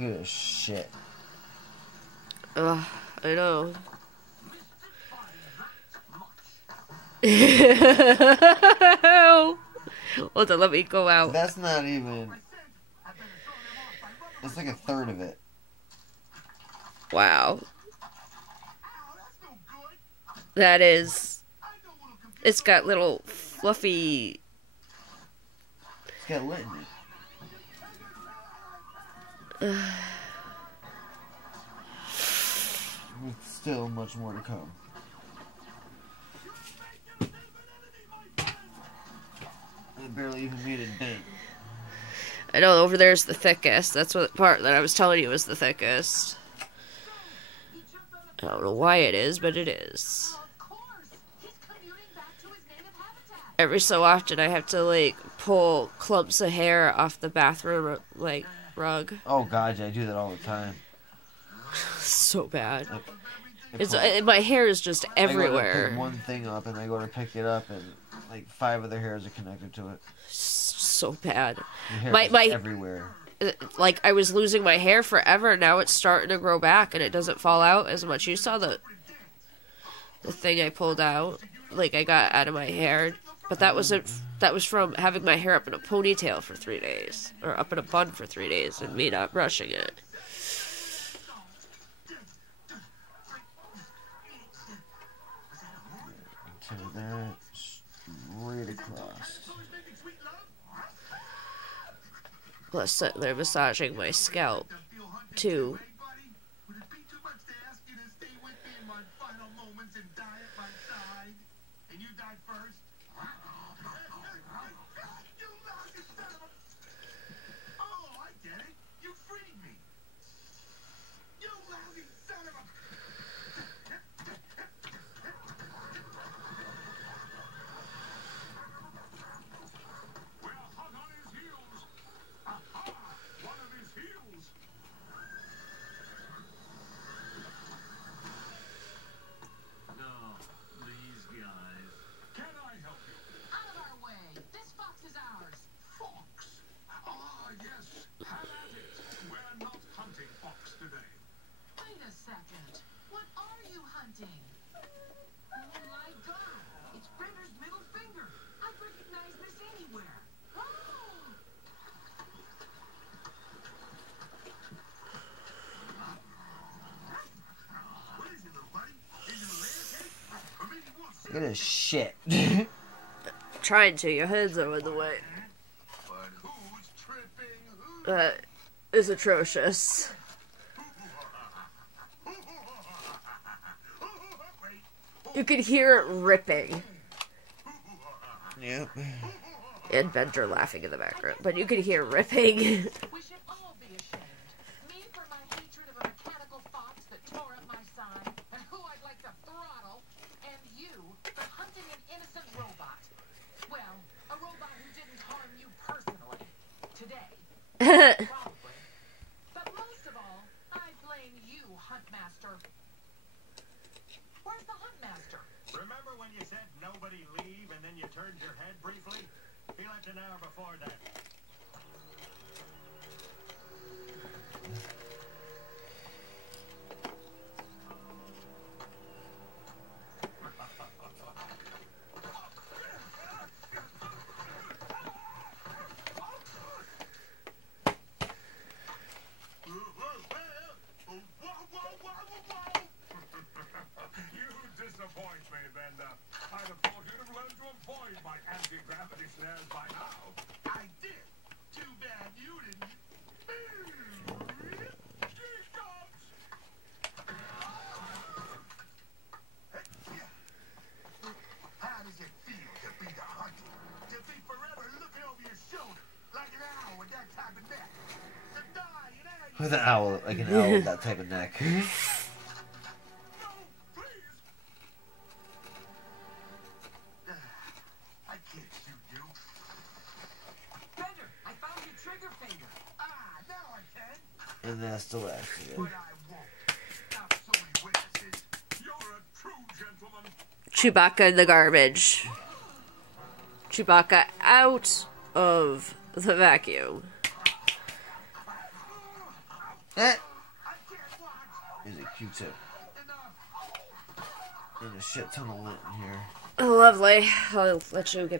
Look at this shit. Ugh, I know. Hold on, let me go out. That's not even... That's like a third of it. Wow. That is... It's got little fluffy... It's got lint in it. With still much more to come. I barely even made a dent. I know, over there's the thickest. That's what part that I was telling you was the thickest. I don't know why it is, but it is. Every so often I have to, like, pull clumps of hair off the bathroom, like, rug. Oh god, yeah, I do that all the time. So bad. My hair is just everywhere. I go to pick one thing up and I go to pick it up and like 5 other hairs are connected to it. So bad. My hair is everywhere. Like, I was losing my hair forever. Now it's starting to grow back and it doesn't fall out as much. You saw the thing I pulled out, like I got out of my hair, but that was from having my hair up in a ponytail for 3 days, or up in a bun for 3 days, and me not brushing it. Turn that straight across. Plus, they're massaging my scalp, too. Look at this shit. Trying to, your heads are in the way. That is atrocious. You could hear it ripping. Yep. And Bender laughing in the background, but you could hear ripping. We should all be ashamed. Me for my hatred of a mechanical fox that tore up my side, and who I'd like to throttle, and you for hunting an innocent robot. Well, a robot who didn't harm you personally. Today. Probably. But most of all, I blame you, Huntmaster. Where's the Huntmaster? Remember when you said nobody leave and then you turned your head briefly? He left an hour before that. You disappoint me, Bender. I'd have thought you'd have learned to avoid my anti-gravity snares by now. I did. Too bad you didn't. How does it feel to be the hunter? To be forever looking over your shoulder like an owl with that type of neck? To die in agony? With an owl, like an owl with that type of neck. And that's the last of it. Chewbacca in the garbage. Chewbacca out of the vacuum. Eh. I can't watch. Here's a Q-tip. Enough. And a shit ton of lint in here. Lovely. I'll let you get